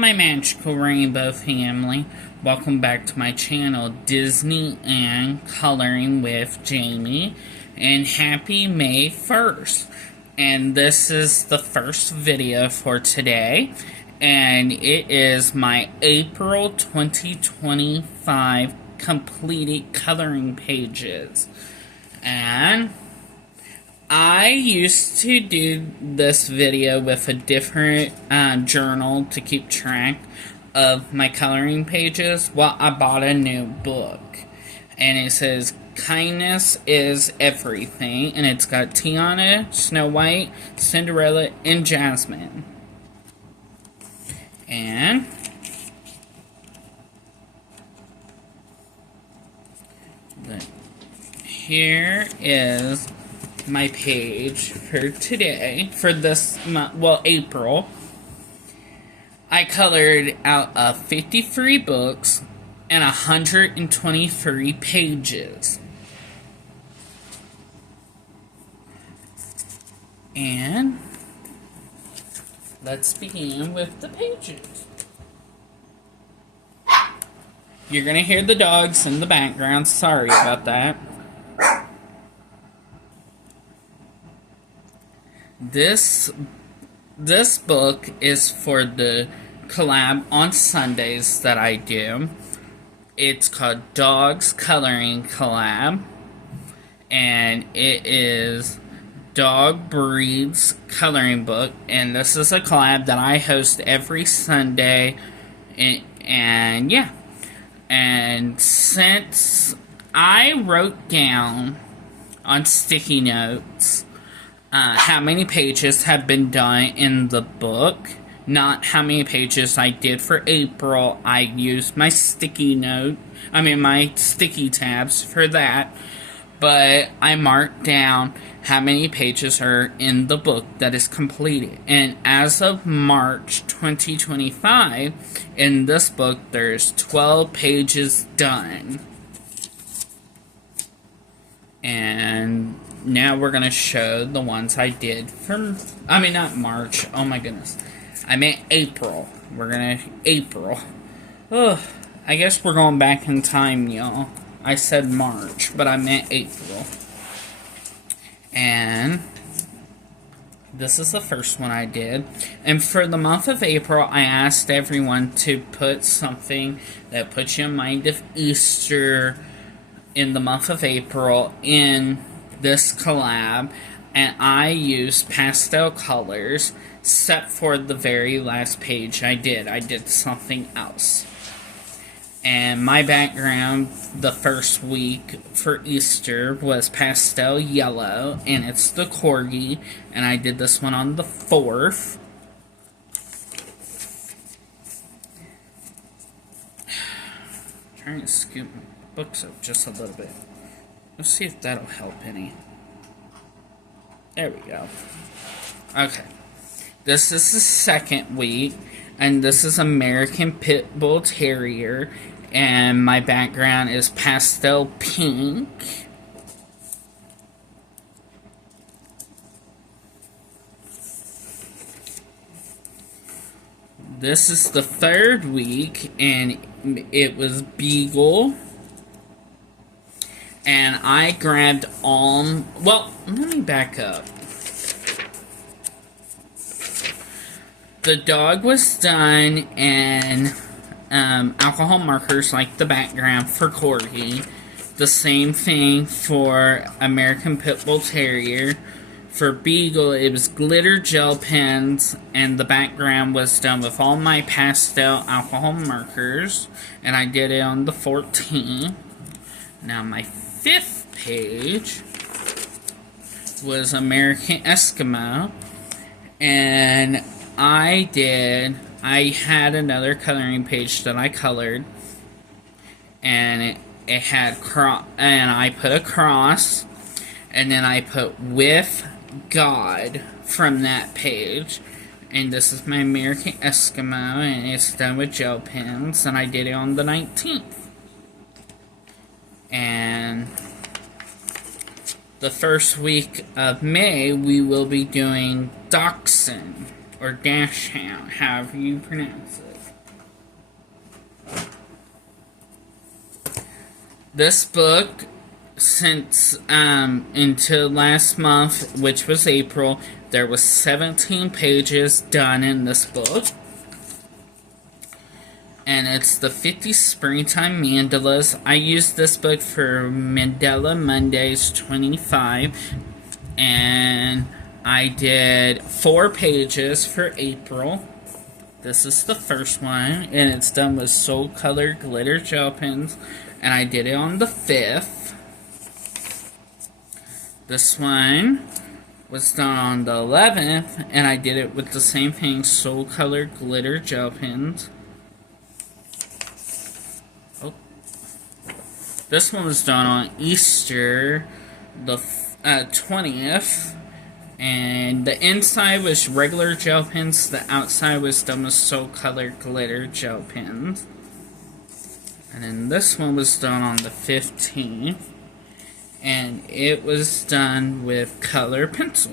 my magical rainbow family. Welcome back to my channel, Disney and Coloring with Jamie. And happy May 1st. And this is the first video for today. And it is my April 2025 completed coloring pages. And I used to do this video with a different journal to keep track of my coloring pages. Well, I bought a new book, and it says Kindness is Everything, and it's got Tiana, Snow White, Cinderella, and Jasmine. And here is my page for today, for this month, well, April. I colored out of 53 books and 123 pages. And let's begin with the pages. You're gonna hear the dogs in the background, sorry about that. This book is for the collab on Sundays that I do. It's called Dogs Coloring Collab, and it is Dog Breeds Coloring Book, and this is a collab that I host every Sunday, and yeah. And since I wrote down on sticky notes how many pages have been done in the book, not how many pages I did for April. I used my my sticky tabs for that, but I marked down how many pages are in the book that is completed. And as of March 2025, in this book, there's 12 pages done. And now we're going to show the ones I did from, not March. Oh my goodness. I meant April. April. Ugh. I guess we're going back in time, y'all. I said March, but I meant April. And this is the first one I did. And for the month of April, I asked everyone to put something that puts you in mind of Easter in the month of April in this collab, and I used pastel colors, except for the very last page I did something else. And my background the first week for Easter was pastel yellow, and it's the corgi, and I did this one on the 4th. Trying to scoop my books up just a little bit. Let's see if that'll help any. There we go. Okay. This is the second week, and this is American Pit Bull Terrier, and my background is pastel pink. This is the third week, and it was Beagle. And I grabbed well, let me back up. The dog was done, and alcohol markers like the background for Corgi. The same thing for American Pit Bull Terrier. For Beagle, it was glitter gel pens, and the background was done with all my pastel alcohol markers, and I did it on the 14th. Now my 5th page was American Eskimo, and I had another coloring page that I colored, and it had and I put a cross, and then I put with God from that page. And this is my American Eskimo, and it's done with gel pens, and I did it on the 19th. And the first week of May, we will be doing Dachshund, or Dachshund, however you pronounce it. This book, since until last month, which was April, there was 17 pages done in this book. And it's the 50 Springtime Mandalas. I used this book for Mandela Mondays 25. And I did 4 pages for April. This is the first one, and it's done with Soul Color Glitter Gel Pens, and I did it on the 5th. This one was done on the 11th, and I did it with the same thing, Soul Color Glitter Gel Pens. Oh. This one was done on Easter, the 20th. And the inside was regular gel pens. The outside was done with Soul Color Glitter Gel Pens. And then this one was done on the 15th. And it was done with color pencil.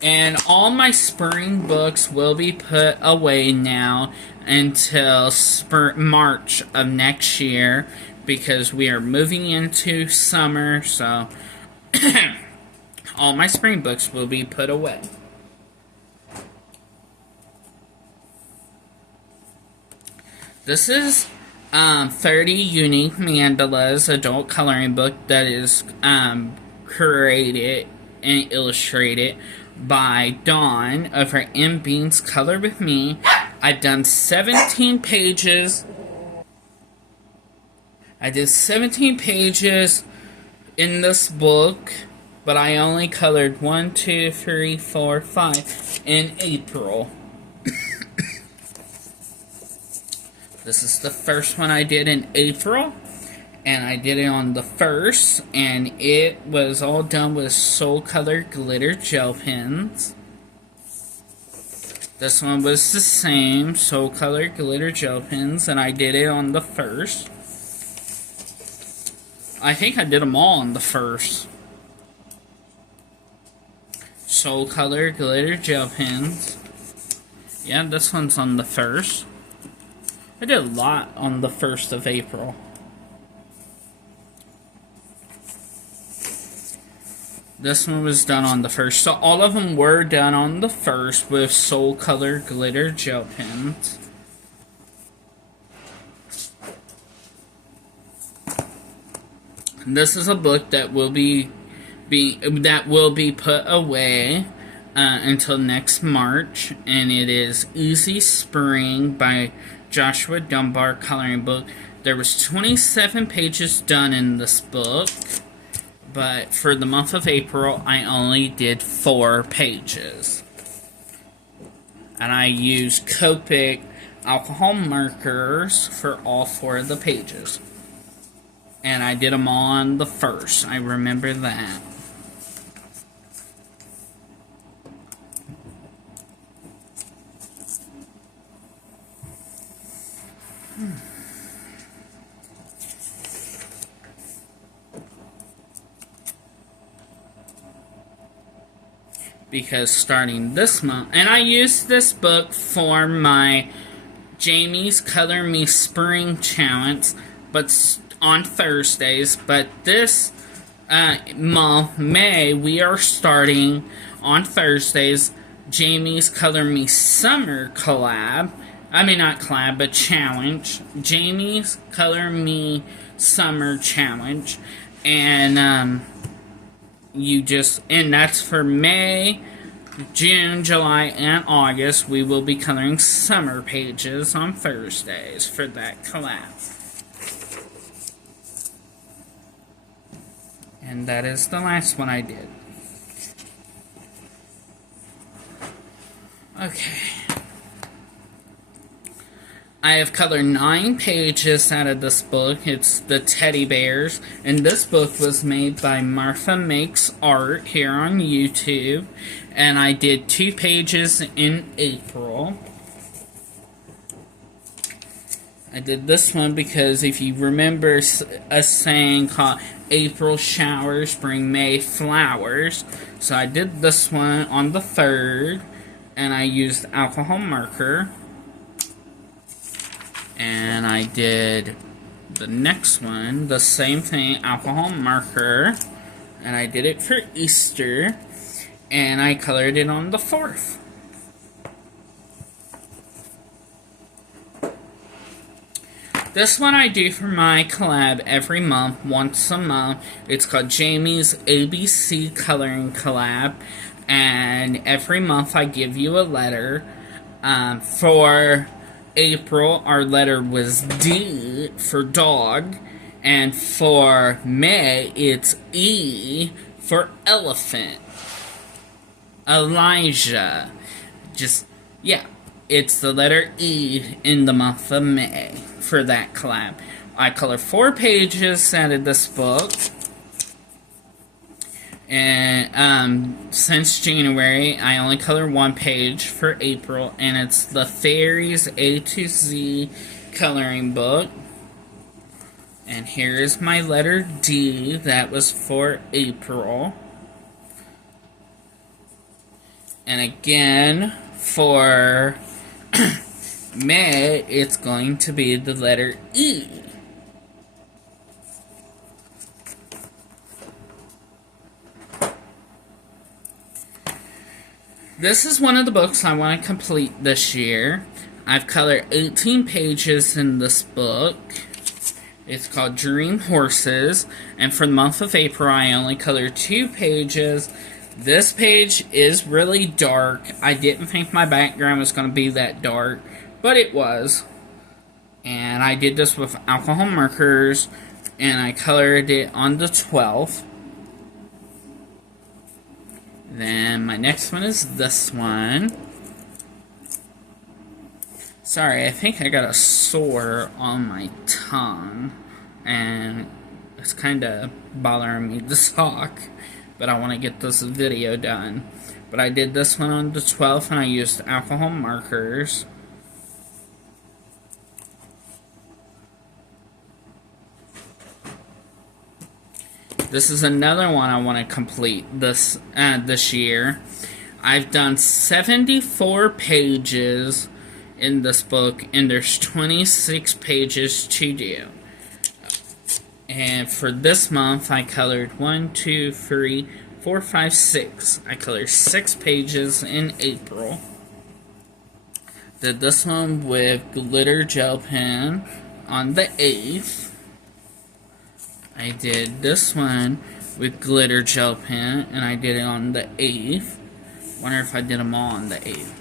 And all my spring books will be put away now until March of next year, because we are moving into summer, so all my spring books will be put away. This is 30 Unique Mandalas adult coloring book that is created and illustrated by Dawn over M. Beans Color With Me. I've done 17 pages. I did 17 pages in this book, but I only colored 1, 2, 3, 4, 5 in April. This is the first one I did in April, and I did it on the 1st, and it was all done with Soul Color Glitter Gel Pens. This one was the same, Soul Color Glitter Gel Pens, and I did it on the 1st. I think I did them all on the 1st. Soul Color Glitter Gel Pens. Yeah, this one's on the 1st. I did a lot on the 1st of April. This one was done on the 1st. So all of them were done on the 1st with Soul Color Glitter Gel Pens. This is a book that will be put away until next March, and it is Easy Spring by Joshua Dunbar coloring book. There was 27 pages done in this book, but for the month of April, I only did 4 pages. And I used Copic alcohol markers for all 4 of the pages. And I did them all on the 1st. I remember that. Because starting this month, and I used this book for my Jamie's Color Me Spring Challenge, but on Thursdays. But this month, May, we are starting on Thursdays Jamie's Color Me Summer collab. I mean, not collab, but challenge. Jamie's Color Me Summer Challenge. And and that's for May, June, July, and August. We will be coloring summer pages on Thursdays for that collab. And that is the last one I did. Okay. I have colored 9 pages out of this book. It's the teddy bears. And this book was made by Martha Makes Art here on YouTube. And I did 2 pages in April. I did this one because if you remember a saying called April showers bring May flowers. So I did this one on the 3rd. And I used alcohol marker. And I did the next one, the same thing, alcohol marker. And I did it for Easter. And I colored it on the 4th. This one I do for my collab every month, once a month. It's called Jamie's ABC Coloring Collab. And every month I give you a letter. For April, our letter was D for dog. And for May, it's E for elephant. Elijah. It's the letter E in the month of May for that collab. I color 4 pages out of this book. And since January, I only color 1 page for April, and it's the Fairies A to Z coloring book. And here is my letter D. That was for April. And again, for May, it's going to be the letter E. This is one of the books I want to complete this year. I've colored 18 pages in this book. It's called Dream Horses. And for the month of April, I only colored 2 pages. This page is really dark. I didn't think my background was going to be that dark, but it was. And I did this with alcohol markers, and I colored it on the 12th. Then my next one is this one. Sorry, I think I got a sore on my tongue, and it's kind of bothering me to talk, but I want to get this video done. But I did this one on the 12th, and I used alcohol markers. This is another one I want to complete this year. I've done 74 pages in this book, and there's 26 pages to do. And for this month, I colored 1, 2, 3, 4, 5, 6. I colored 6 pages in April. Did this one with glitter gel pen on the 8th. I did this one with glitter gel pen, and I did it on the 8th. Wonder if I did them all on the 8th.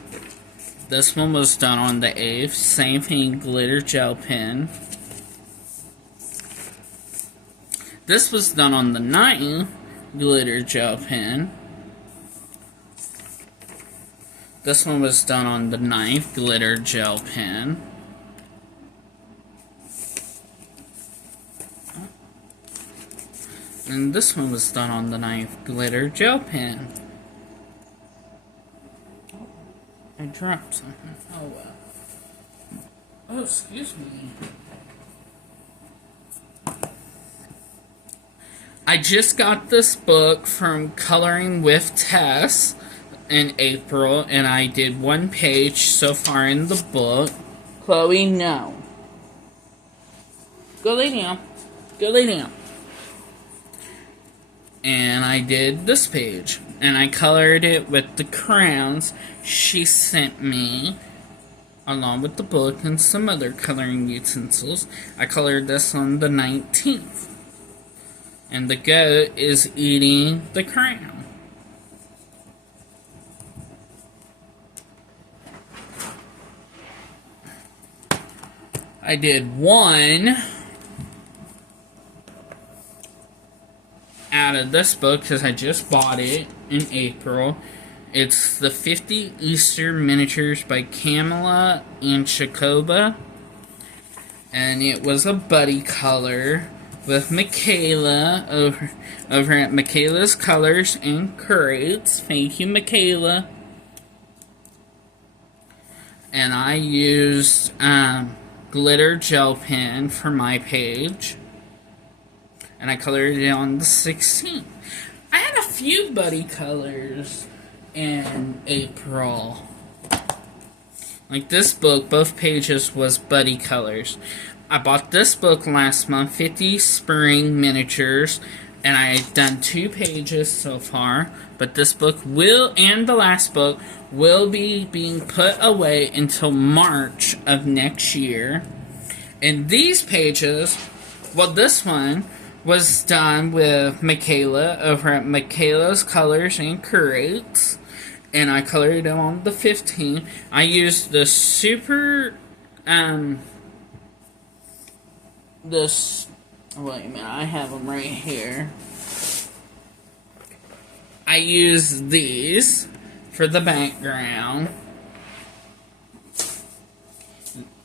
This one was done on the 8th. Same thing, glitter gel pen. This was done on the 9th, glitter gel pen. This one was done on the 9th, glitter gel pen. And this one was done on the 9th, glitter gel pen. I dropped something. Oh well. Oh, excuse me. I just got this book from Coloring with Tess in April, and I did 1 page so far in the book. Chloe, no. Go lay down. Go lay down. And I did this page, and I colored it with the crayons she sent me, along with the book and some other coloring utensils. I colored this on the 19th. And the goat is eating the crayon. I did 1 out of this book because I just bought it in April. It's the 50 Easter Miniatures by Kamala and Shakoba. And it was a buddy color with Michaela over at Michaela's Colors and Curates. Thank you, Michaela. And I used glitter gel pen for my page. And I colored it on the 16th. I had a few buddy colors in April. Like this book, both pages was Buddy Colors. I bought this book last month, 50 Spring Miniatures, and I've done 2 pages so far. But this book and the last book, will be being put away until March of next year. And these pages, well, this one was done with Michaela over at Michaela's Colors and Curates. And I colored them on the 15th. I used the wait a minute, I have them right here. I used these for the background.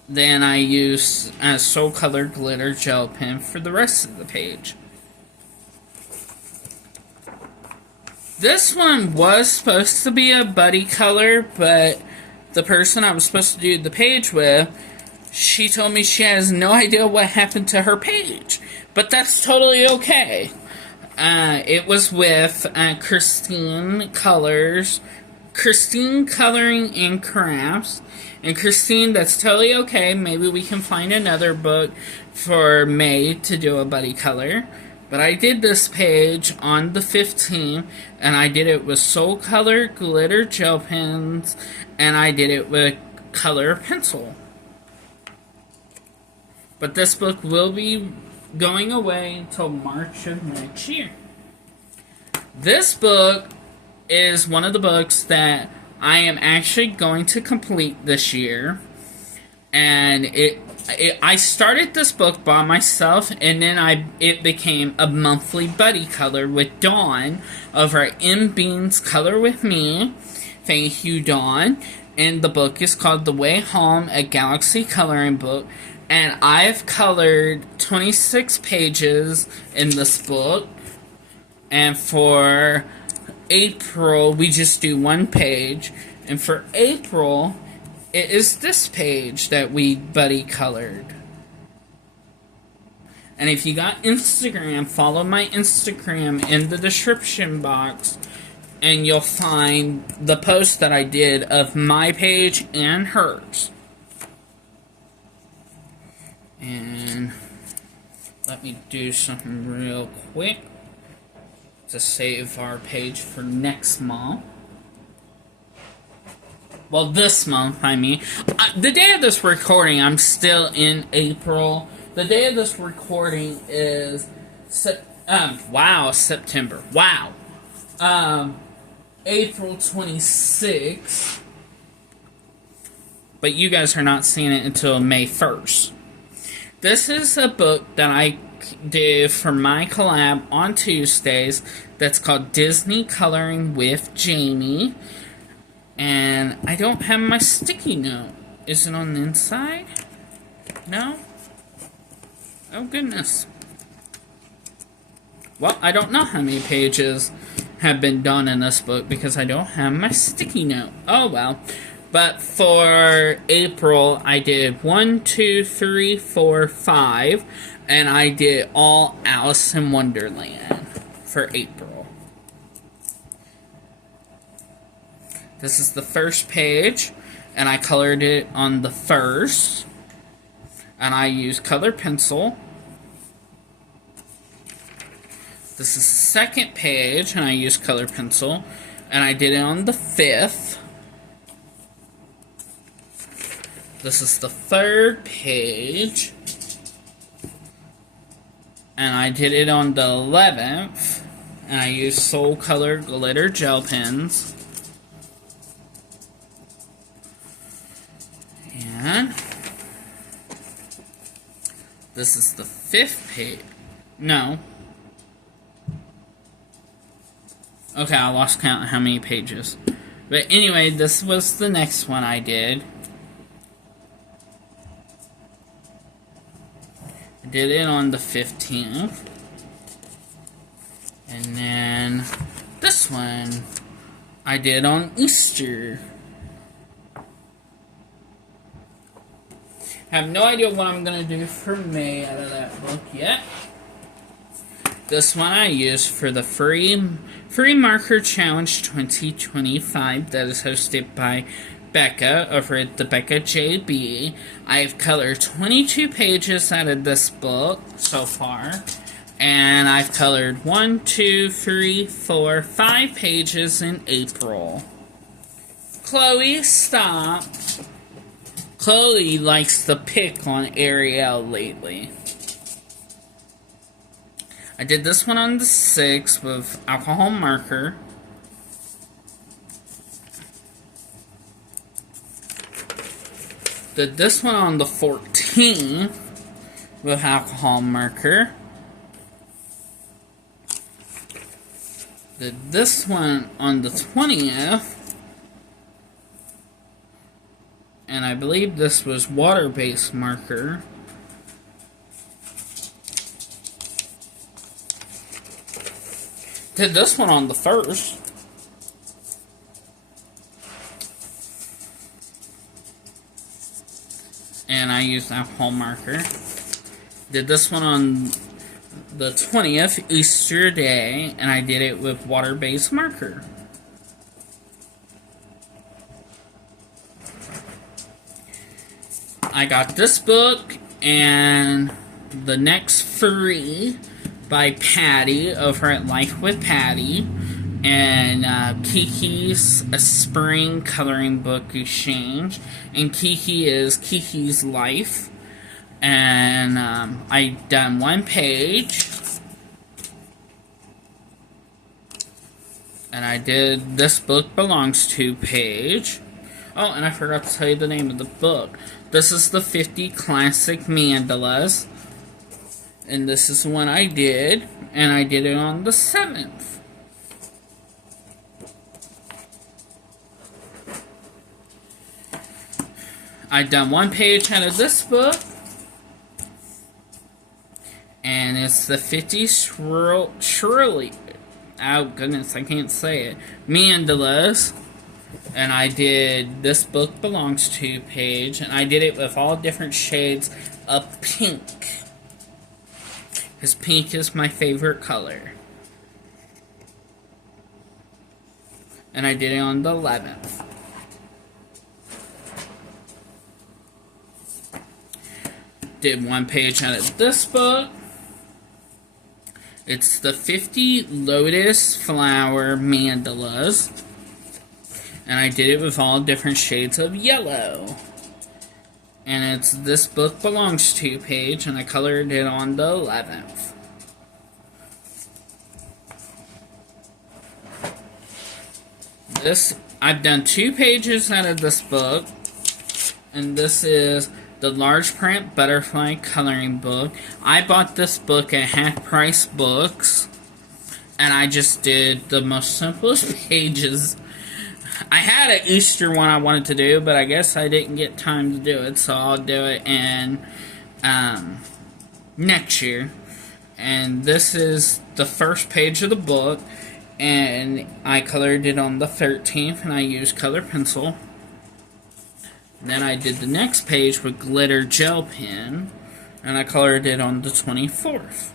Then I used a Soul Color Glitter Gel Pen for the rest of the page. This one was supposed to be a buddy color, but the person I was supposed to do the page with, she told me she has no idea what happened to her page. But that's totally okay. It was with Christine Coloring and Crafts. And Christine, that's totally okay. Maybe we can find another book for May to do a buddy color. But I did this page on the 15th, and I did it with Soul Color Glitter Gel Pens, and I did it with color pencil. But this book will be going away until March of next year. This book is one of the books that I am actually going to complete this year. And I started this book by myself, and then it became a monthly buddy color with Dawn over at M Beans Color With Me. Thank you, Dawn. And the book is called The Way Home, a Galaxy Coloring Book. And I've colored 26 pages in this book. And for April, we just do 1 page. And for April, it is this page that we buddy colored. And if you got Instagram, follow my Instagram in the description box, and you'll find the post that I did of my page and hers. And let me do something real quick to save our page for next month. Well, this month, I mean. The day of this recording, I'm still in April. The day of this recording is September. Wow. April 26th. But you guys are not seeing it until May 1st. This is a book that I did for my collab on Tuesdays that's called Disney Coloring with Jamie. And I don't have my sticky note. Is it on the inside? No? Oh, goodness. Well, I don't know how many pages have been done in this book because I don't have my sticky note. Oh, well. But for April, I did 1, 2, 3, 4, 5. And I did all Alice in Wonderland for April. This is the first page, and I colored it on the first. And I used color pencil. This is the second page, and I used color pencil. And I did it on the 5th. This is the third page. And I did it on the 11th. And I used Soul Color Glitter Gel Pens. And this is the 5th page. No. Okay, I lost count of how many pages. But anyway, this was the next one I did. I did it on the 15th. And then this one I did on Easter. I have no idea what I'm going to do for May out of that book yet. This one I used for the free marker challenge 2025 that is hosted by Becca over at the Becca JB. I've colored 22 pages out of this book so far. And I've colored 1, 2, 3, 4, 5 pages in April. Chloe, stop. Chloe likes to pick on Ariel lately. I did this one on the 6th with alcohol marker. Did this one on the 14th with alcohol marker. Did this one on the 20th. And I believe this was water-based marker. Did this one on the 1st. And I used alcohol marker. Did this one on the 20th, Easter Day, and I did it with water-based marker. I got this book and the next 3 by Patty over at Life with Patty, and Kiki's A Spring Coloring Book Exchange, and Kiki is Kiki's Life, and I done 1 page, and I did This Book Belongs To page. Oh, and I forgot to tell you the name of the book. This is the 50 Classic Mandalas. And this is the one I did. And I did it on the 7th. I've done 1 page out of this book. And it's the 50 Shirley. Oh, goodness, I can't say it. Mandalas. And I did This Book Belongs To page, and I did it with all different shades of pink, because pink is my favorite color. And I did it on the 11th. Did 1 page out of this book. It's the 50 Lotus Flower Mandalas. And I did it with all different shades of yellow. And it's This Book Belongs To page, and I colored it on the 11th. I've done 2 pages out of this book. And this is the Large Print Butterfly Coloring Book. I bought this book at Half Price Books. And I just did the most simplest pages. I had an Easter one I wanted to do, but I guess I didn't get time to do it, so I'll do it in next year. And this is the first page of the book, and I colored it on the 13th, and I used color pencil. Then I did the next page with glitter gel pen, and I colored it on the 24th.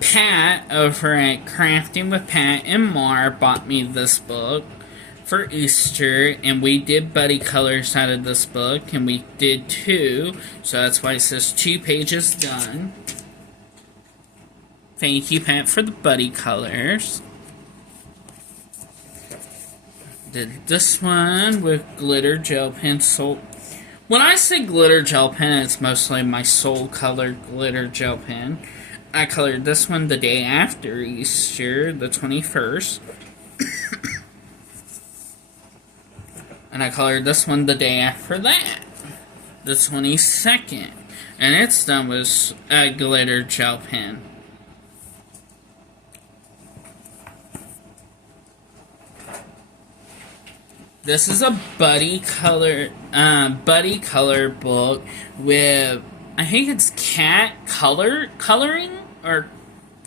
Pat over at Crafting with Pat and Mar bought me this book for Easter, and we did buddy colors out of this book, and we did 2, so that's why it says 2 pages done. Thank you, Pat, for the buddy colors. Did this one with glitter gel pencil. When I say glitter gel pen, it's mostly my soul colored glitter gel pen. I colored this one the day after Easter, the 21st. And I colored this one the day after that, the 22nd. And it's done with a glitter gel pen. This is a buddy color book with, I think it's cat coloring, or,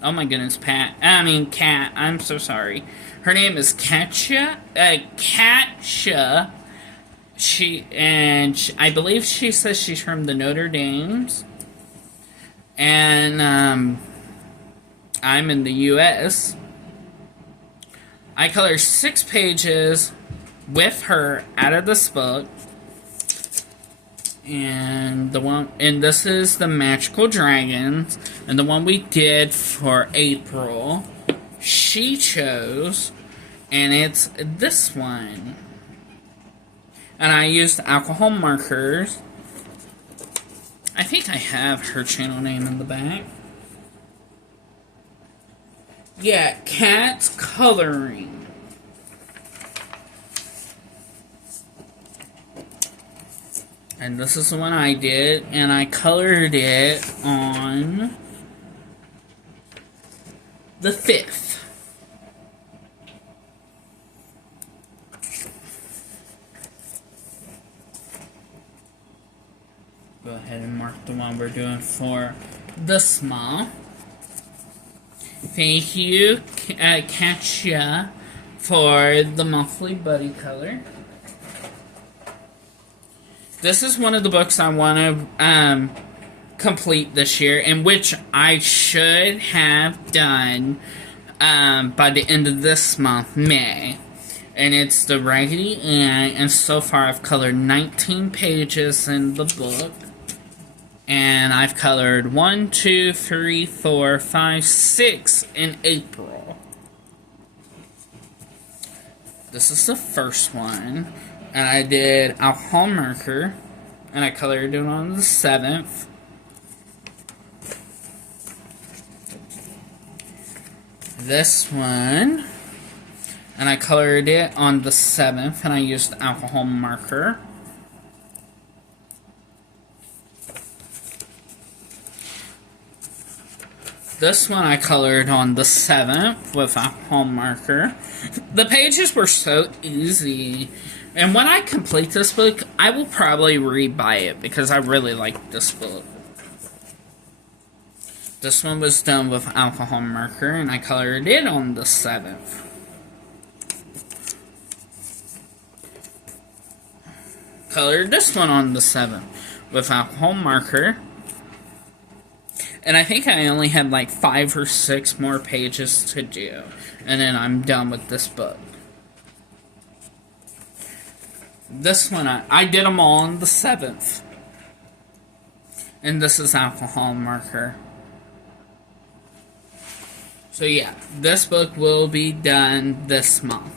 oh my goodness, Cat, I'm so sorry. Her name is Katja. I believe she says she's from the Notre Dames. and I'm in the U.S. I colored 6 pages with her out of this book. And this is the Magical Dragons, and the one we did for April, she chose, and it's this one. And I used alcohol markers. I think I have her channel name in the back. Yeah, Cat's Coloring. And this is the one I did, and I colored it on the 5th. Go ahead and mark the one we're doing for this month. Thank you, Katya, for the monthly buddy color. This is one of the books I want to complete this year, and which I should have done by the end of this month, May. And it's the Raggedy Ann, and so far I've colored 19 pages in the book. And I've colored 1, 2, 3, 4, 5, 6 in April. This is the first one. And I did alcohol marker, and I colored it on the 7th. This one, and I colored it on the 7th, and I used alcohol marker. This one I colored on the 7th with alcohol marker. The pages were so easy. And when I complete this book, I will probably rebuy it because I really like this book. This one was done with alcohol marker, and I colored it on the 7th. Colored this one on the 7th with alcohol marker. And I think I only had like 5 or 6 more pages to do. And then I'm done with this book. This one, I did them all on the 7th. And this is alcohol marker. So yeah, this book will be done this month.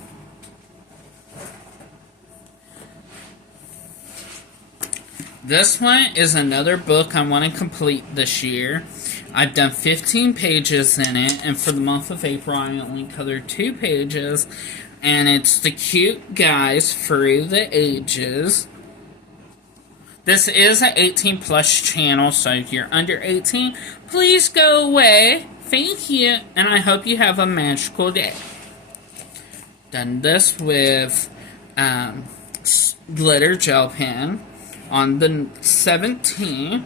This one is another book I want to complete this year. I've done 15 pages in it, and for the month of April I only colored 2 pages. And it's The Cute Guys Through the Ages. This is an 18 plus channel, so if you're under 18, please go away. Thank you, and I hope you have a magical day. Done this with glitter gel pen on the 17th.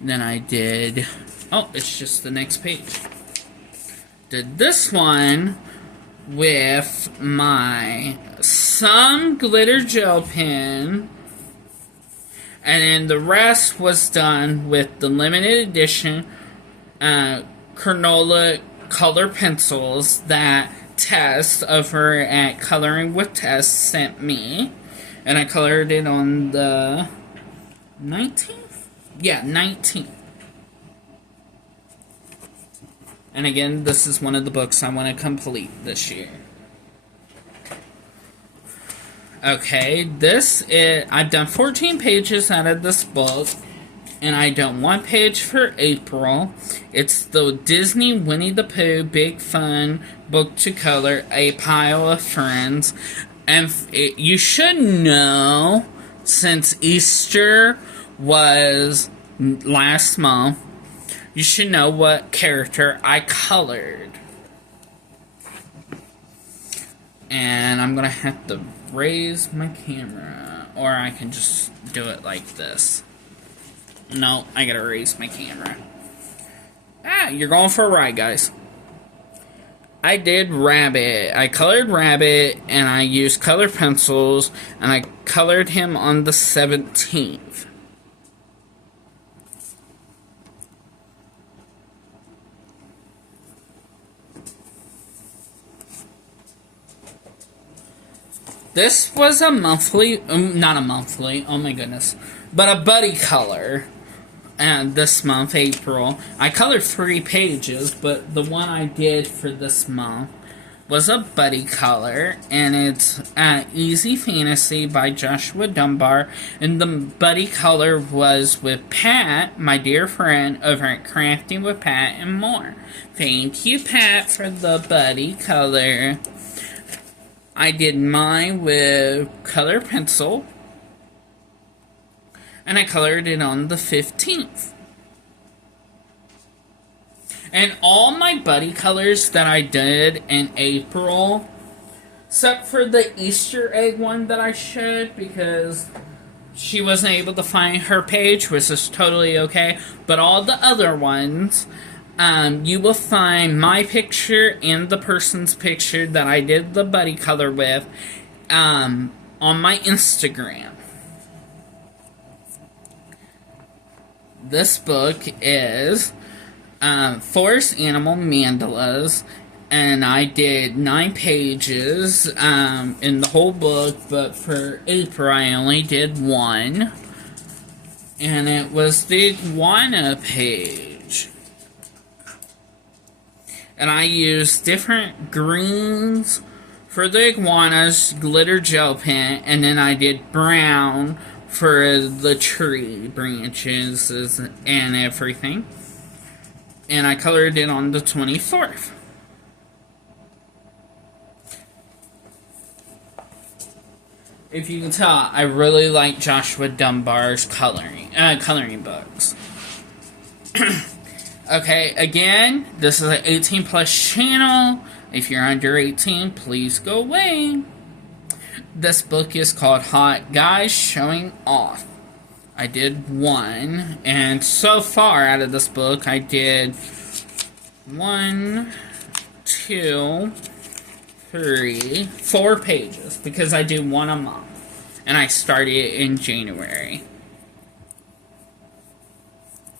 Then I did, oh, it's just the next page. Did this one with my some glitter gel pen, and then the rest was done with the limited edition Cronola color pencils that Tess over at Coloring with Tess sent me, and I colored it on the 19th? Yeah, 19th. And again, this is one of the books I want to complete this year. Okay, I've done 14 pages out of this book, and I done 1 page for April. It's the Disney Winnie the Pooh Big Fun book to color, A Pile of Friends. And you should know, since Easter was last month, you should know what character I colored. And I'm going to have to raise my camera, or I can just do it like this. No, I got to raise my camera. You're going for a ride, guys. I did Rabbit. I colored Rabbit, and I used color pencils, and I colored him on the 17th. This was a monthly, not a monthly, oh my goodness, but a buddy color. And this month, April, I colored 3 pages, but the one I did for this month was a buddy color, and it's Easy Fantasy by Joshua Dunbar, and the buddy color was with Pat, my dear friend, over at Crafting with Pat and More. Thank you, Pat, for the buddy color. I did mine with color pencil, and I colored it on the 15th. And all my buddy colors that I did in April, except for the Easter egg one that I showed because she wasn't able to find her page, which is totally okay. But all the other ones, you will find my picture and the person's picture that I did the buddy color with on my Instagram. This book is Forest Animal Mandalas, and I did 9 pages in the whole book, but for April I only did 1, and it was the iguana page. And I used different greens for the iguanas, glitter gel pen, and then I did brown for the tree branches and everything. And I colored it on the 24th. If you can tell, I really like Joshua Dunbar's coloring books. Okay, again, this is an 18 plus channel. If you're under 18, please go away. This book is called Hot Guys Showing Off. I did 1, and so far out of this book, I did 1, 2, 3, 4 pages, because I do 1 a month, and I started it in January.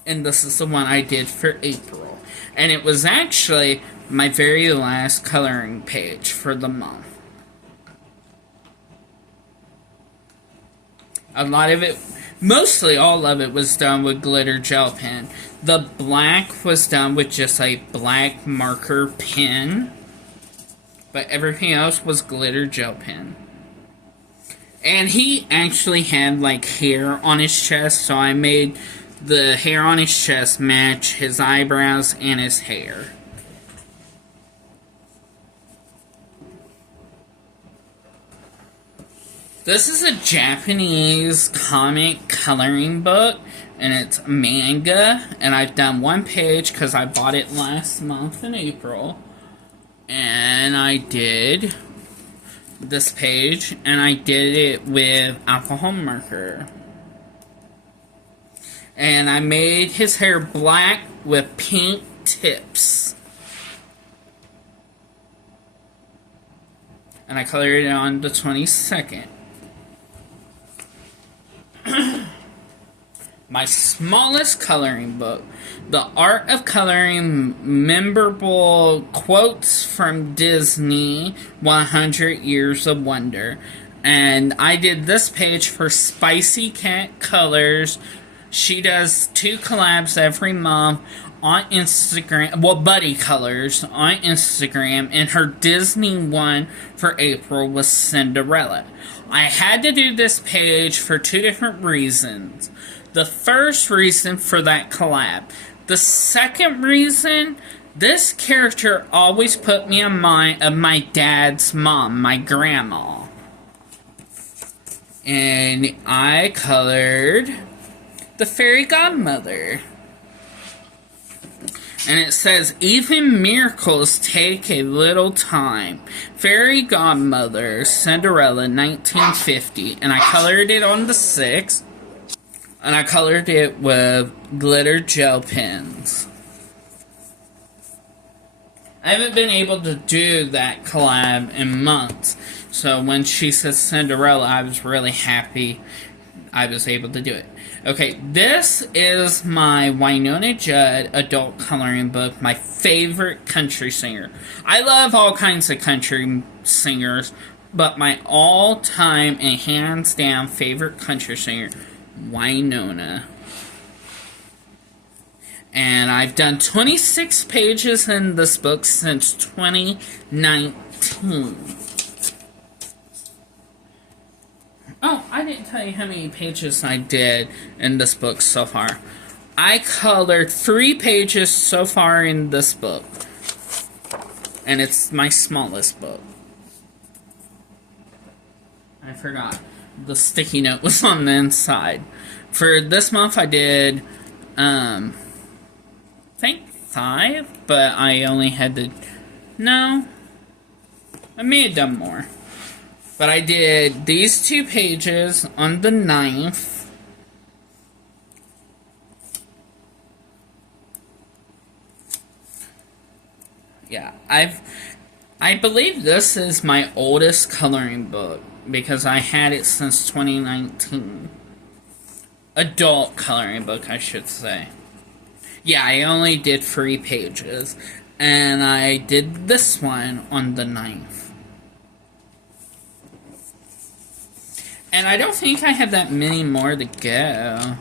And this is the one I did for April, and it was actually my very last coloring page for the month. A lot of it, mostly all of it, was done with glitter gel pen. The black was done with just a black marker pen, but everything else was glitter gel pen. And he actually had like hair on his chest, so I made the hair on his chest match his eyebrows and his hair. This is a Japanese comic coloring book, and it's manga, and I've done 1 page because I bought it last month in April, and I did this page, and I did it with alcohol marker. And I made his hair black with pink tips. And I colored it on the 22nd. My smallest coloring book, The Art of Coloring Memorable Quotes from Disney 100 Years of Wonder. And I did this page for Spicy Cat Colors. She does 2 collabs every month on Instagram, well, buddy colors on Instagram, and her Disney one for April was Cinderella. I had to do this page for 2 different reasons. The first reason for that collab. The second reason, this character always put me in mind of my dad's mom, my grandma. And I colored the fairy godmother. And it says, even miracles take a little time. Fairy Godmother, Cinderella, 1950. And I colored it on the 6th. And I colored it with glitter gel pens. I haven't been able to do that collab in months. So when she said Cinderella, I was really happy I was able to do it. Okay, this is my Wynonna Judd adult coloring book, my favorite country singer. I love all kinds of country singers, but my all-time and hands-down favorite country singer, Winona. And I've done 26 pages in this book since 2019. Oh, I didn't tell you how many pages I did in this book so far. I colored 3 pages so far in this book. And it's my smallest book. I forgot. The sticky note was on the inside. For this month I did, I think 5, but I only had to... No. I may have done more. But I did these 2 pages on the 9th. Yeah, I believe this is my oldest coloring book, because I had it since 2019. Adult coloring book, I should say. Yeah, I only did 3 pages, and I did this one on the 9th. And I don't think I have that many more to go.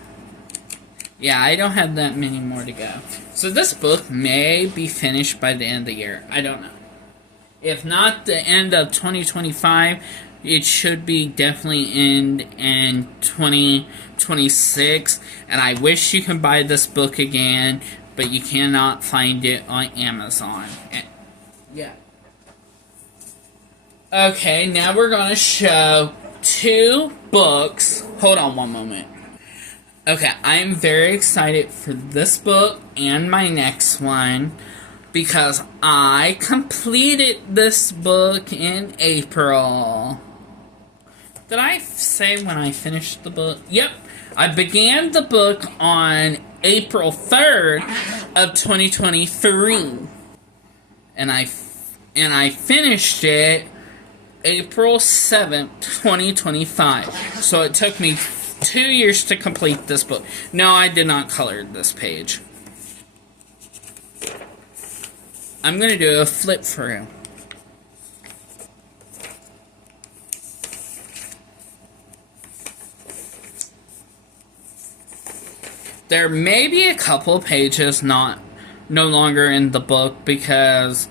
Yeah, I don't have that many more to go. So this book may be finished by the end of the year. I don't know. If not the end of 2025, it should be definitely in 2026. And I wish you could buy this book again, but you cannot find it on Amazon. Yeah. Okay, now we're going to show 2 books. Hold on one moment. Okay, I'm very excited for this book and my next one, because I completed this book in April. Did I say when I finished the book? Yep. I began the book on April 3rd of 2023. And I finished it April 7th, 2025. So it took me 2 years to complete this book. No, I did not color this page. I'm going to do a flip through. There may be a couple pages no longer in the book because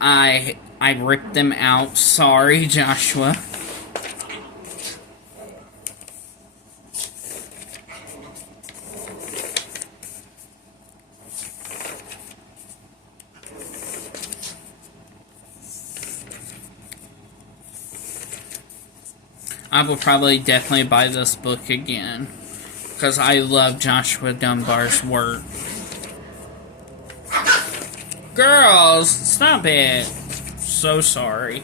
I ripped them out. Sorry, Joshua. I will probably definitely buy this book again, because I love Joshua Dunbar's work. Girls, stop it. So sorry.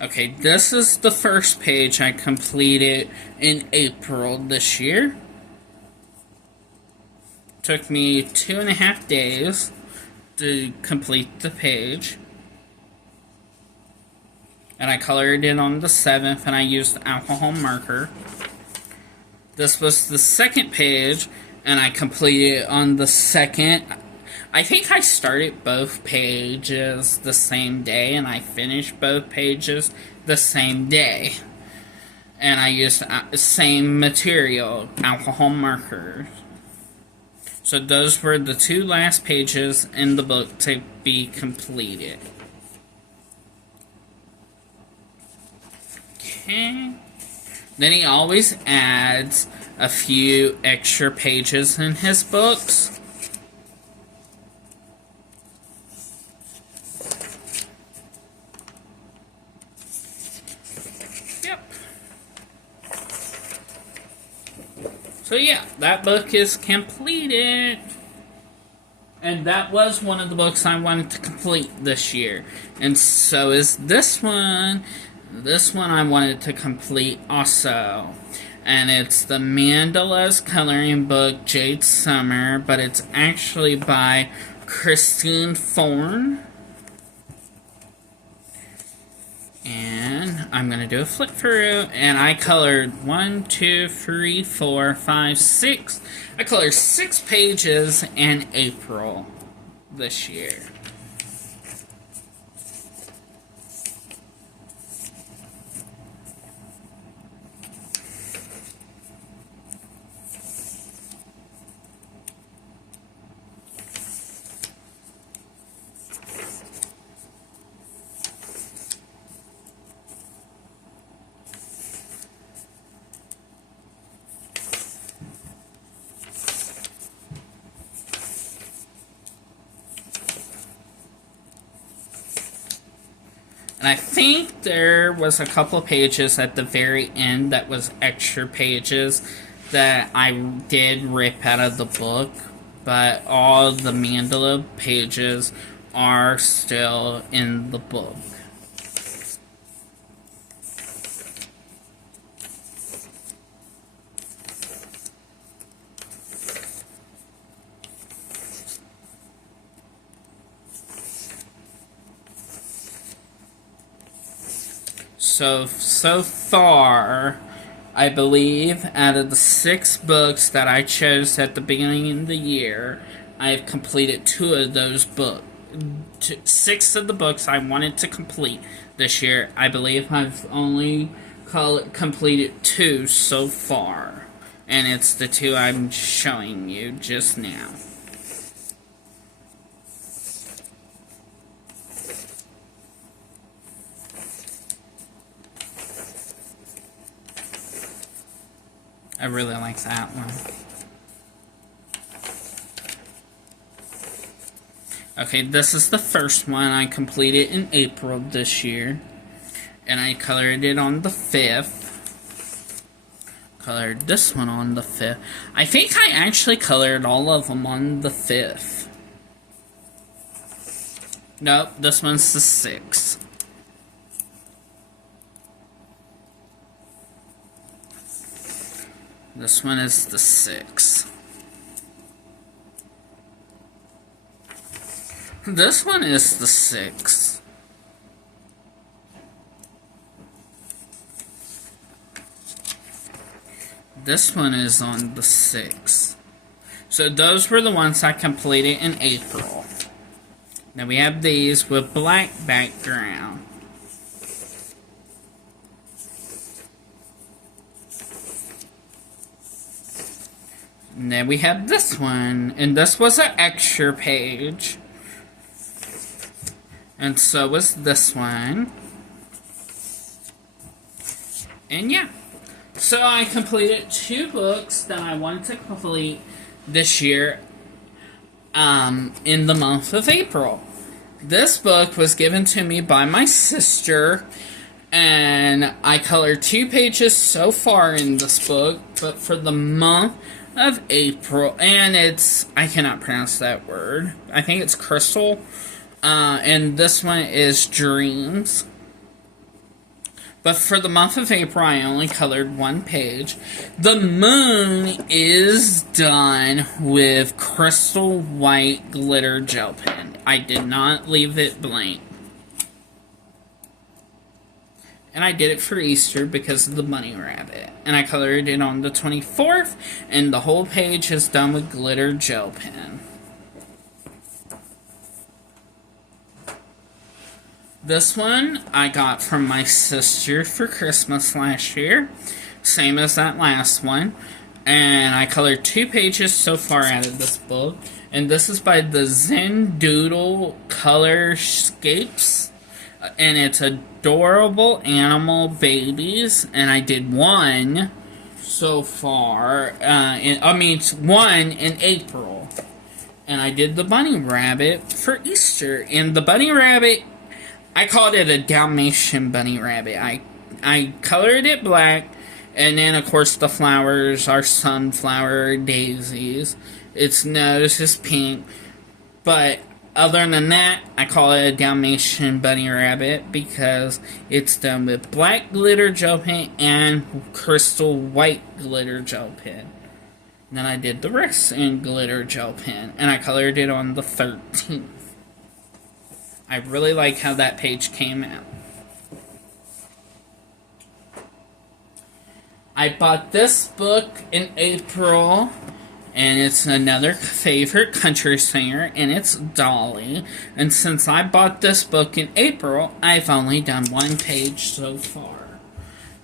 Okay, this is the first page I completed in April this year. Took me 2.5 days to complete the page. And I colored it on the 7th, and I used alcohol marker. This was the second page, and I completed it on the 2nd. I think I started both pages the same day, and I finished both pages the same day. And I used the same material, alcohol markers. So those were the 2 last pages in the book to be completed. Okay. Then he always adds a few extra pages in his books. So yeah, that book is completed. And that was one of the books I wanted to complete this year. And so is this one. This one I wanted to complete also. And it's the Mandela's coloring book, Jade Summer, but it's actually by Christine Thorne. And I'm going to do a flip through, and I colored 1, 2, 3, 4, 5, 6. I colored 6 pages in April this year. And I think there was a couple pages at the very end that was extra pages that I did rip out of the book, but all the mandala pages are still in the book. So far, I believe, out of the 6 books that I chose at the beginning of the year, I have completed 2 of those books. 6 of the books I wanted to complete this year. I believe I've only completed 2 so far. And it's the 2 I'm showing you just now. I really like that one. Okay, this is the first one I completed in April this year. And I colored it on the 5th. Colored this one on the 5th. I think I actually colored all of them on the 5th. Nope, this one's the 6th. This one is the 6th. This one is the 6th. This one is on the 6th. So those were the ones I completed in April. Now we have these with black background. And then we have this one, and this was an extra page. And so was this one. And yeah. So I completed 2 books that I wanted to complete this year in the month of April. This book was given to me by my sister, and I colored 2 pages so far in this book, but for the month of April, and I cannot pronounce that word. I think it's crystal. And this one is dreams. But for the month of April, I only colored 1 page. The moon is done with crystal white glitter gel pen. I did not leave it blank. And I did it for Easter because of the bunny rabbit. And I colored it on the 24th, and the whole page is done with glitter gel pen. This one I got from my sister for Christmas last year. Same as that last one. And I colored 2 pages so far out of this book. And this is by the Zen Doodle Colorscapes. And it's adorable animal babies. And I did 1 so far. It's 1 in April. And I did the bunny rabbit for Easter. And the bunny rabbit, I called it a Dalmatian bunny rabbit. I colored it black, and then of course the flowers are sunflower daisies. Its nose is pink, but other than that, I call it a Dalmatian bunny rabbit because it's done with black glitter gel pen and crystal white glitter gel pen. Then I did the rest in glitter gel pen, and I colored it on the 13th. I really like how that page came out. I bought this book in April, and it's another favorite country singer, and it's Dolly. And since I bought this book in April, I've only done one page so far.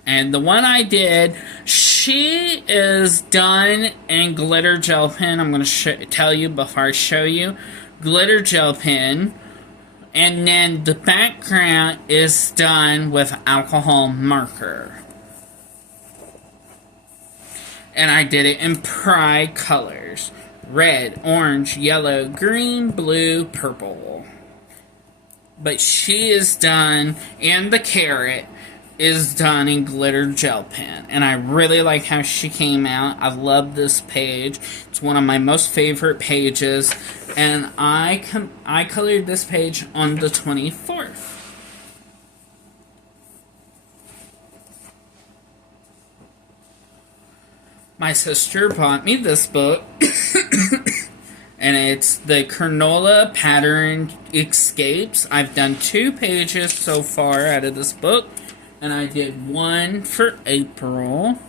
And the one I did, she is done in glitter gel pen. I'm going to tell you before I show you. Glitter gel pen. And then the background is done with alcohol marker. And I did it in Pride colors. Red, orange, yellow, green, blue, purple. But she is done, and the carrot is done in glitter gel pen, and I really like how she came out. I love this page. It's one of my most favorite pages, and I colored this page on the 24th. My sister bought me this book, and it's the Cronola Pattern Escapes. I've done 2 pages so far out of this book. And I did one for April.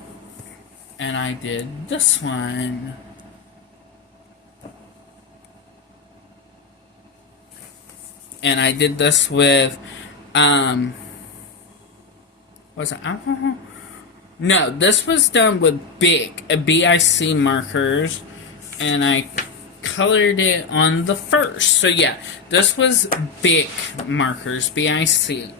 And I did this one. And I did this with, was it alcohol? No, this was done with BIC markers. And I colored it on the 1st. So yeah, this was BIC markers, BIC.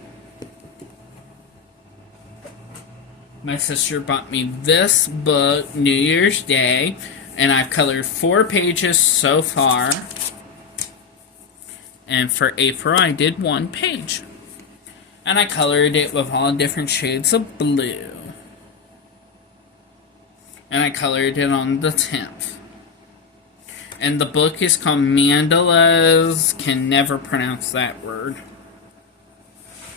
My sister bought me this book New Year's Day, and I've colored 4 pages so far. And for April, I did 1 page. And I colored it with all different shades of blue. And I colored it on the 10th. And the book is called Mandalas. Can never pronounce that word.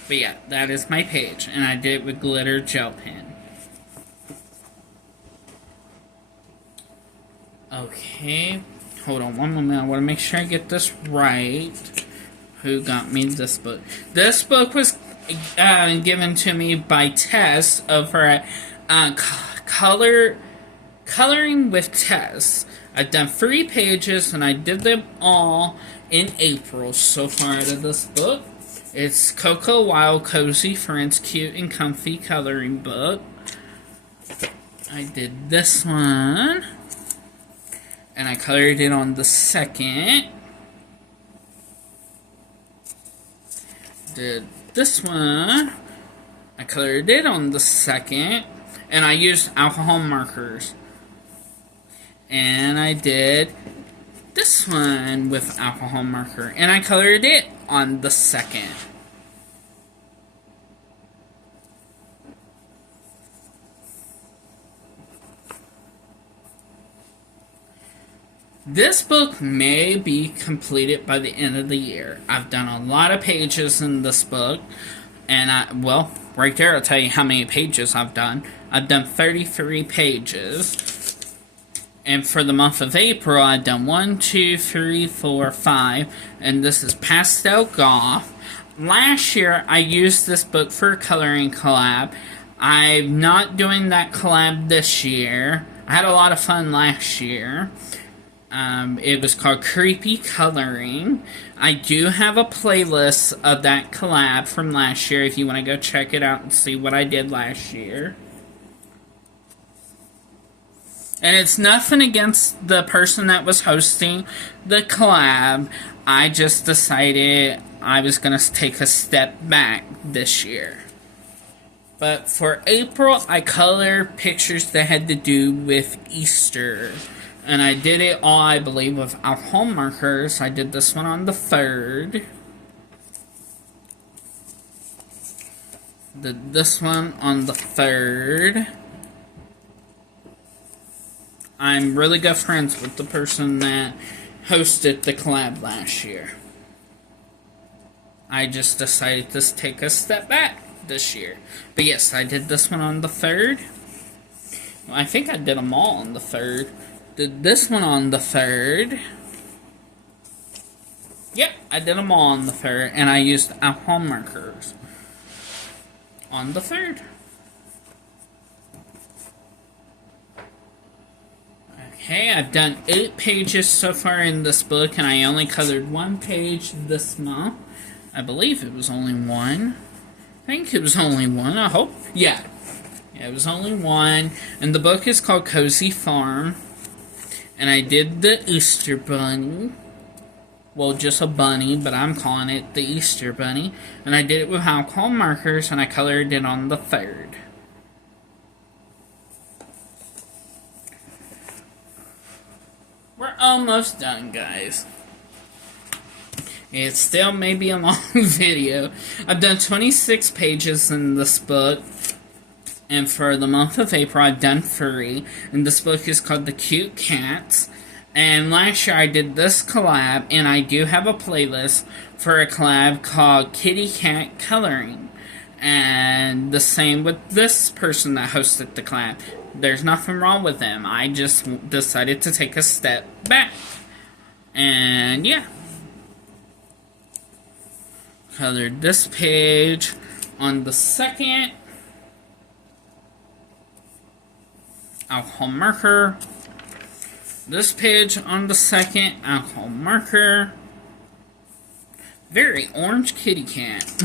But yeah, that is my page. And I did it with glitter gel pen. Okay, hold on one moment. I want to make sure I get this right. Who got me this book? This book was given to me by Tess over at Coloring with Tess. I've done 3 pages, and I did them all in April so far out of this book. It's Cocoa Wild Cozy Friends Cute and Comfy Coloring Book. I did this one. And I colored it on the 2nd. Did this one. I colored it on the 2nd. And I used alcohol markers. And I did this one with alcohol marker. And I colored it on the 2nd. This book may be completed by the end of the year. I've done a lot of pages in this book, and well, right there I'll tell you how many pages I've done. I've done 33 pages, and for the month of April, I've done 1, 2, 3, 4, 5, and this is Pastel Golf. Last year, I used this book for a coloring collab. I'm not doing that collab this year. I had a lot of fun last year. It was called Creepy Coloring. I do have a playlist of that collab from last year if you want to go check it out and see what I did last year. And it's nothing against the person that was hosting the collab. I just decided I was going to take a step back this year. But for April, I colored pictures that had to do with Easter. And I did it all, I believe, with alcohol markers. I did this one on the 3rd. Did this one on the 3rd. I'm really good friends with the person that hosted the collab last year. I just decided to take a step back this year. But yes, I did this one on the 3rd. I think I did them all on the 3rd. Did this one on the 3rd. Yep, I did them all on the 3rd, and I used alcohol markers on the 3rd. Okay, I've done 8 pages so far in this book, and I only colored 1 page this month. I believe it was only 1. I think it was only 1, I hope. Yeah, it was only 1. And the book is called Cozy Farm. And I did the Easter Bunny. Well, just a bunny, but I'm calling it the Easter Bunny. And I did it with alcohol markers, and I colored it on the 3rd. We're almost done, guys. It still may be a long video. I've done 26 pages in this book. And for the month of April, I've done 3. And this book is called The Cute Cats. And last year I did this collab, and I do have a playlist for a collab called Kitty Cat Coloring. And the same with this person that hosted the collab. There's nothing wrong with them. I just decided to take a step back. And yeah. Colored this page on the 2nd. Alcohol marker. This page on the 2nd. Alcohol marker. Very orange kitty cat.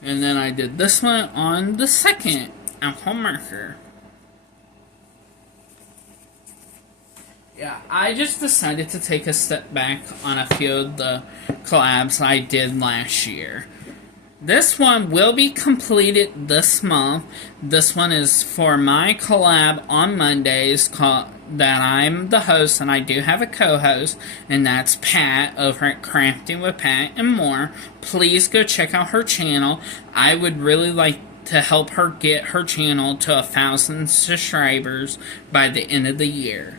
And then I did this one on the 2nd. Alcohol marker. Yeah, I just decided to take a step back on a few of the collabs I did last year. This one will be completed this month. This one is for my collab on Mondays that I'm the host, and I do have a co-host, and that's Pat over at Crafting with Pat and More. Please go check out her channel. I would really like to help her get her channel to 1,000 subscribers by the end of the year.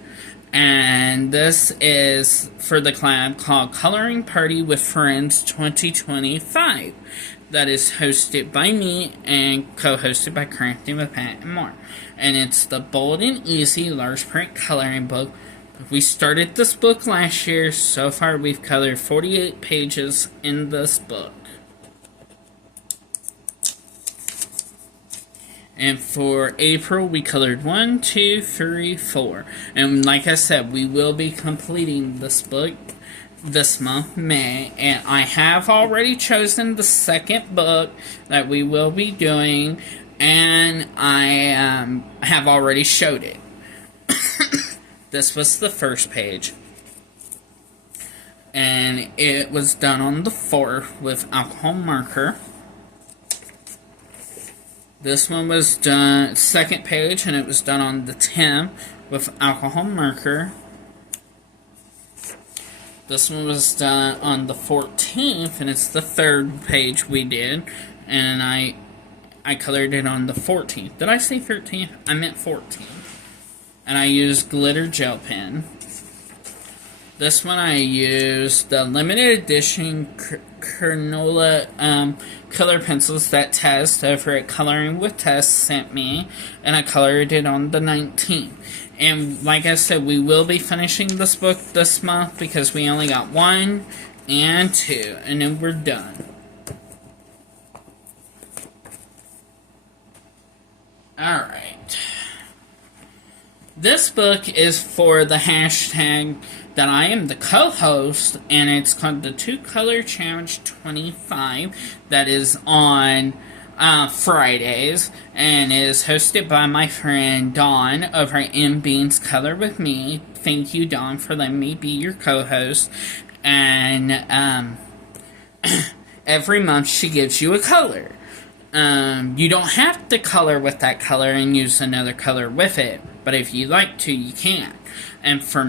And this is for the collab called Coloring Party with Friends 2025. That is hosted by me and co-hosted by Crafting with Pat and More. And it's the Bold and Easy large print coloring book. We started this book last year. So far we've colored 48 pages in this book. And for April, we colored 1, 2, 3, 4. And like I said, we will be completing this book this month, May. And I have already chosen the 2nd book that we will be doing. And I have already showed it. This was the 1st page. And it was done on the 4th with alcohol marker. This one was done 2nd page, and it was done on the 10th with alcohol marker. This one was done on the 14th, and it's the 3rd page we did, and I colored it on the 14th. Did I say 13th? I meant 14th. And I used glitter gel pen. This one I used the limited edition Cronola color pencils that Tess over at Coloring with Tess sent me, and I colored it on the 19th. And like I said, we will be finishing this book this month because we only got 1 and 2, and then we're done. Alright. This book is for the hashtag that I am the co-host, and it's called the 2 Color Challenge 25, that is on Fridays, and is hosted by my friend Dawn over at M Beans Color With Me. Thank you, Dawn, for letting me be your co-host. And every month she gives you a color. You don't have to color with that color and use another color with it, but if you like to, you can. And for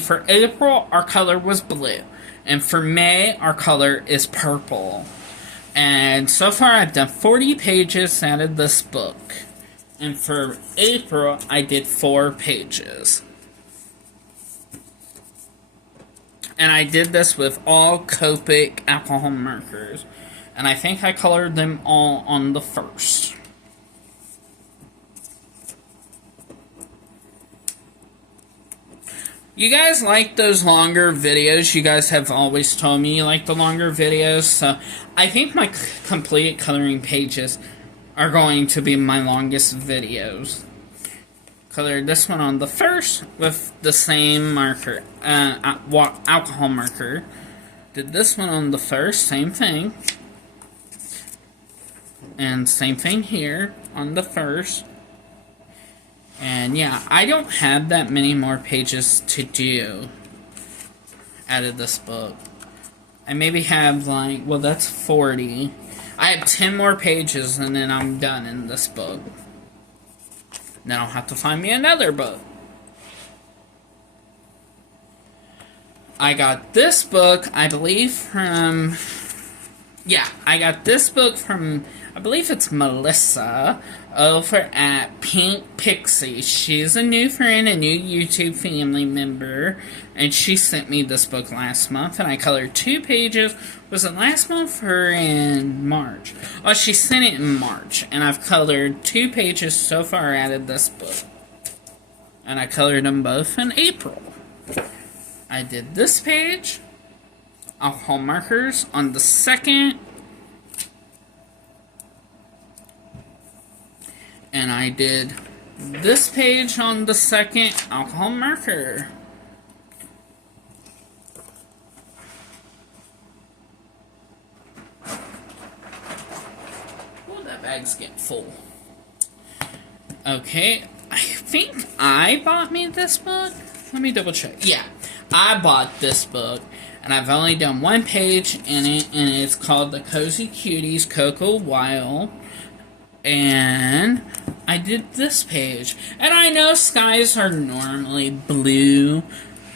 for April, our color was blue. And for May, our color is purple. And so far, I've done 40 pages out of this book. And for April, I did 4 pages. And I did this with all Copic alcohol markers. And I think I colored them all on the 1st. You guys like those longer videos. You guys have always told me you like the longer videos. So I think my completed coloring pages are going to be my longest videos. Colored this one on the first with the same marker, alcohol marker. Did this one on the first, same thing. And same thing here on the first. And yeah, I don't have that many more pages to do out of this book. I maybe have like, well, that's 40. I have 10 more pages and then I'm done in this book. Then I'll have to find me another book. I got this book, I believe, from... Yeah, I got this book from, I believe it's Melissa, over at Pink Pixie. She's a new friend, a new YouTube family member, and she sent me this book last month, and I colored 2 pages. Was it last month or in March? Oh, she sent it in March, and I've colored 2 pages so far out of this book. And I colored them both in April. I did this page, alcohol markers on the second, and I did this page on the second alcohol marker. Oh, that bag's getting full. Okay, I think I bought me this book. Let me double check. Yeah, I bought this book. And I've only done 1 page in it, and it's called The Cozy Cuties Cocoa Wild. And I did this page. And I know skies are normally blue,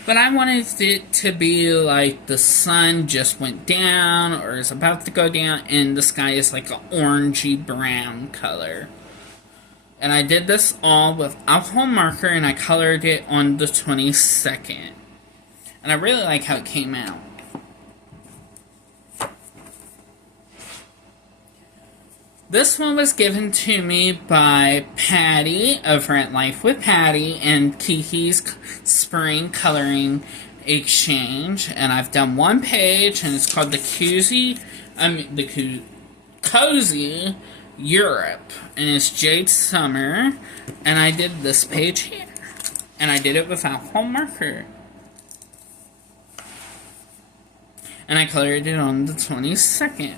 but I wanted it to be like the sun just went down or is about to go down, and the sky is like an orangey brown color. And I did this all with alcohol marker, and I colored it on the 22nd. And I really like how it came out. This one was given to me by Patty over at Life with Patty and Kiki's Spring Coloring Exchange. And I've done 1 page, and it's called Cozy Europe. And it's Jade Summer. And I did this page here. And I did it with alcohol marker. And I colored it on the 22nd.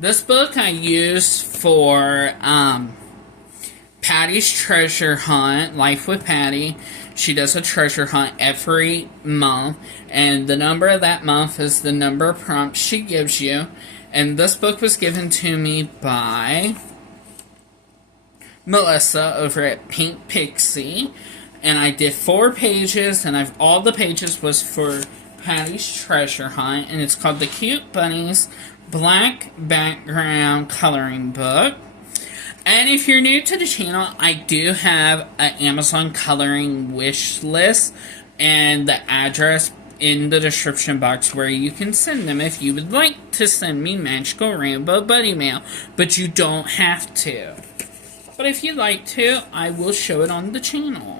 This book I used for Patty's treasure hunt, Life with Patty. She does a treasure hunt every month, and the number of that month is the number of prompts she gives you. And this book was given to me by Melissa over at Pink Pixie. And I did 4 pages, and all the pages was for Patty's treasure hunt, and it's called The Cute Bunnies Black Background Coloring Book. And if you're new to the channel, I do have an Amazon coloring wish list, and the address in the description box where you can send them if you would like to send me Magical Rainbow Buddy Mail, but you don't have to. But if you'd like to, I will show it on the channel.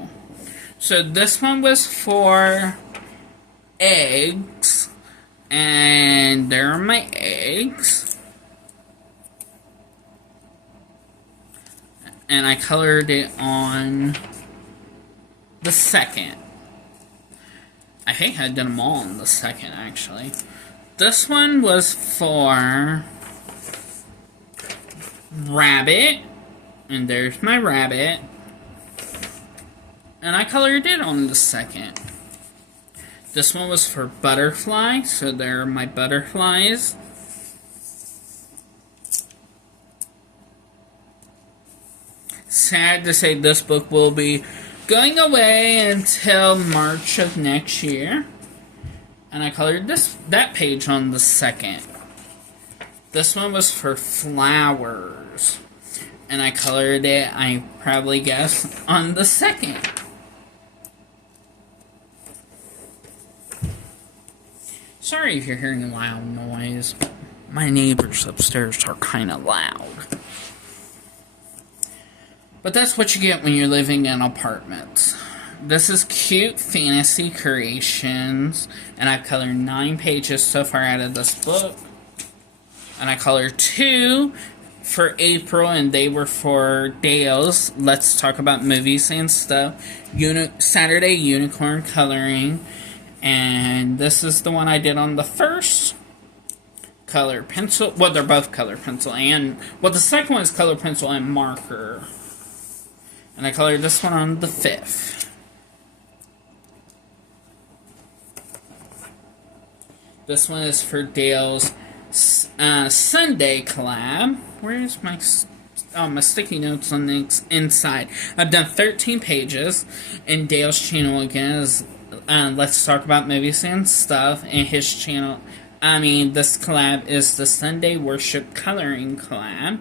So this one was for eggs, and there are my eggs. And I colored it on the 2nd. I think I did them all on the 2nd, actually. This one was for rabbit, and there's my rabbit. And I colored it on the 2nd. This one was for butterfly, so there are my butterflies. Sad to say this book will be going away until March of next year. And I colored that page on the 2nd. This one was for flowers. And I colored it, I probably guess, on the 2nd. Sorry if you're hearing a loud noise. My neighbors upstairs are kind of loud. But that's what you get when you're living in apartments. This is Cute Fantasy Creations, and I've colored 9 pages so far out of this book. And I colored 2 for April, and they were for Dale's Let's Talk About Movies and Stuff. Saturday Unicorn Coloring. And this is the one I did on the first color pencil. Well, they're both color pencil and... Well, the second one is color pencil and marker. And I colored this one on the 5th. This one is for Dale's Sunday collab. Where's my... Oh, my sticky notes on the inside. I've done 13 pages. And Dale's channel again is Let's Talk About Movies and Stuff. And his channel... this collab is the Sunday Worship Coloring Collab.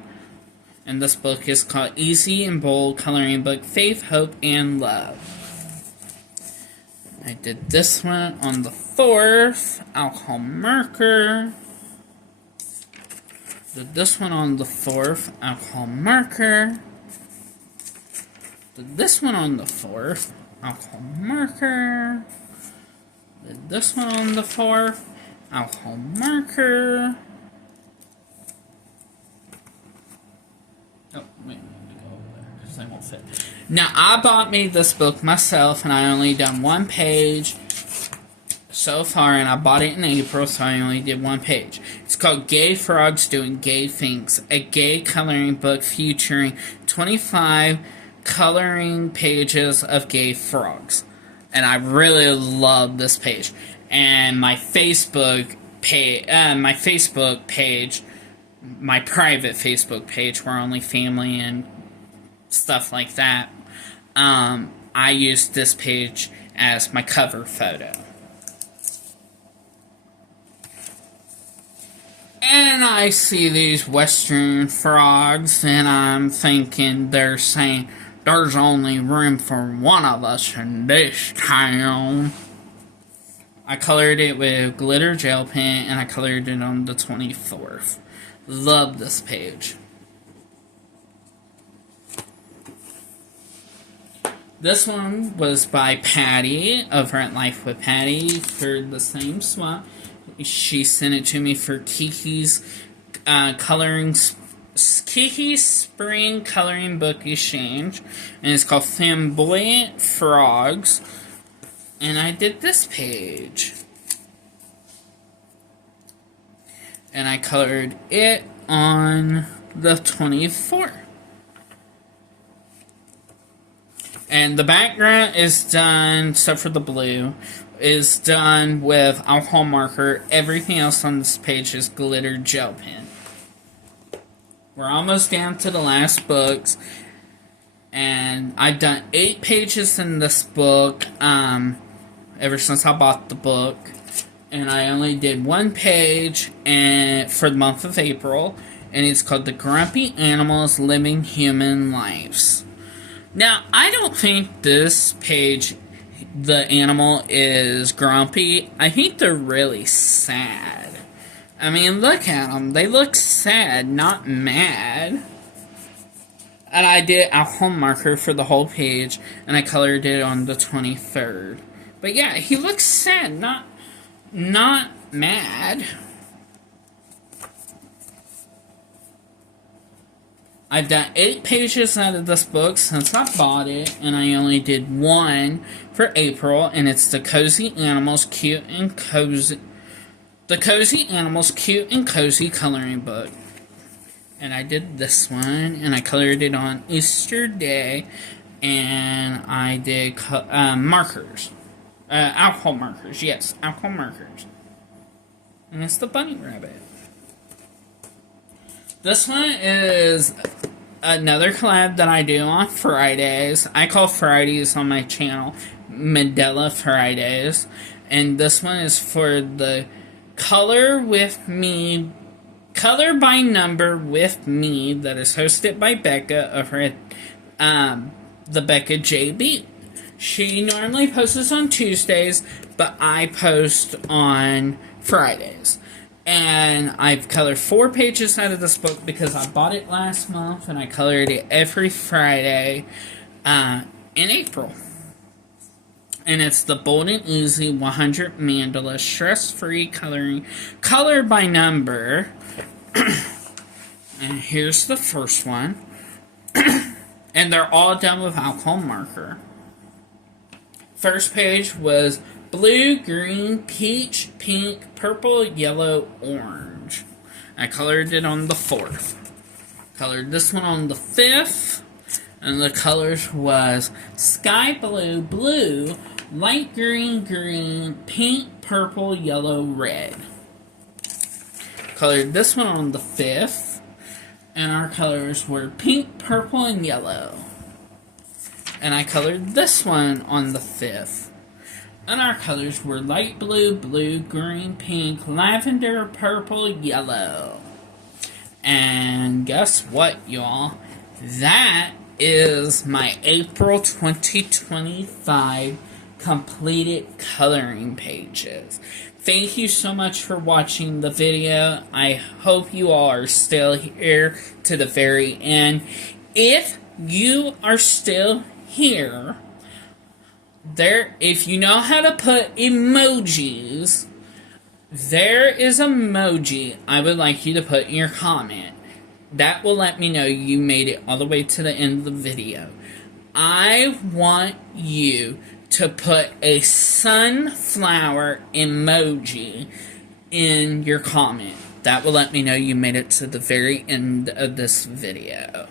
And this book is called Easy and Bold Coloring Book, Faith, Hope, and Love. I did this one on the 4th, alcohol marker. Did this one on the 4th, alcohol marker. Did this one on the 4th, alcohol marker. Did this one on the 4th, alcohol marker. Oh, wait, let me go over there because they won't fit. Now, I bought me this book myself, and I only done 1 page so far, and I bought it in April, so I only did 1 page. It's called Gay Frogs Doing Gay Things, a gay coloring book featuring 25 coloring pages of gay frogs. And I really love this page. And my Facebook page, my private Facebook page, where only family and stuff like that, I used this page as my cover photo. And I see these western frogs, and I'm thinking they're saying, there's only room for one of us in this town. I colored it with glitter gel pen, and I colored it on the 24th. Love this page. This one was by Patty over at Life with Patty for the same swap. She sent it to me for Kiki's Kiki's Spring Coloring Book Exchange, and it's called Flamboyant Frogs. And I did this page, and I colored it on the 24th. And the background is done, except for the blue, is done with alcohol marker. Everything else on this page is glitter gel pen. We're almost down to the last books, and I've done 8 pages in this book ever since I bought the book, and I only did 1 page for the month of April, and it's called The Grumpy Animals Living Human Lives. Now, I don't think this page, the animal is grumpy. I think they're really sad. I mean, look at them. They look sad, not mad. And I did alcohol marker for the whole page, and I colored it on the 23rd. But yeah, he looks sad, not mad. I've done 8 pages out of this book since I bought it, and I only did 1 for April, and it's the Cozy Animals Cute and Cozy. The Cozy Animals Cute and Cozy Coloring Book. And I did this one, and I colored it on Easter Day, and I did markers. Alcohol markers, yes, alcohol markers. And it's the bunny rabbit. This one is another collab that I do on Fridays. I call Fridays on my channel Mandela Fridays. And this one is for the Color with Me, Color by Number with Me, that is hosted by Becca over at the Becca JB. She normally posts on Tuesdays, but I post on Fridays. And I've colored 4 pages out of this book because I bought it last month and I colored it every Friday in April. And it's the Bold and Easy 100 Mandala Stress-Free Coloring, color by number. And here's the first one. And they're all done with alcohol marker. First page was blue, green, peach, pink, purple, yellow, orange. I colored it on the 4th. Colored this one on the 5th. And the colors was sky blue, blue, light green, green, pink, purple, yellow, red. Colored this one on the 5th. And our colors were pink, purple, and yellow. And I colored this one on the 5th. And our colors were light blue, blue, green, pink, lavender, purple, yellow. And guess what, y'all? That is my April 2025 completed coloring pages. Thank you so much for watching the video. I hope you all are still here to the very end. If you are still here, if you know how to put emojis, there is an emoji I would like you to put in your comment. That will let me know you made it all the way to the end of the video. I want you to put a sunflower emoji in your comment. That will let me know you made it to the very end of this video.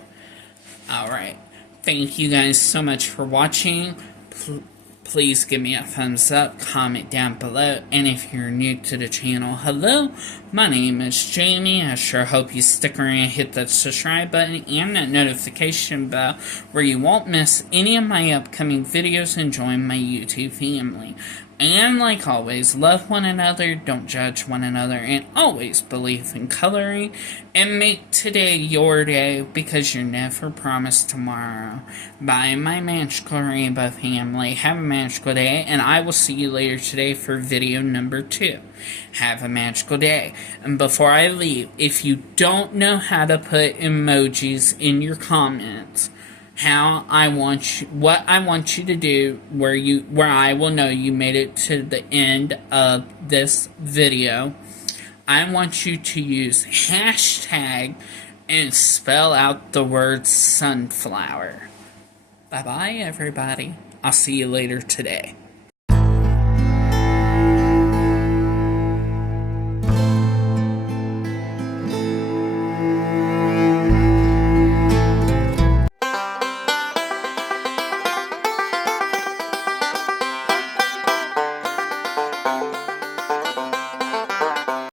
Alright. Thank you guys so much for watching. Please give me a thumbs up, comment down below, and if you're new to the channel, hello, my name is Jamie. I sure hope you stick around and hit that subscribe button and that notification bell where you won't miss any of my upcoming videos and join my YouTube family. And like always, love one another, don't judge one another, and always believe in coloring, and make today your day, because you're never promised tomorrow. Bye, my magical rainbow family. Have a magical day, and I will see you later today for video number 2. Have a magical day. And before I leave, if you don't know how to put emojis in your comments, what I want you to do, where I will know you made it to the end of this video, I want you to use hashtag and spell out the word sunflower. Bye bye, everybody. I'll see you later today.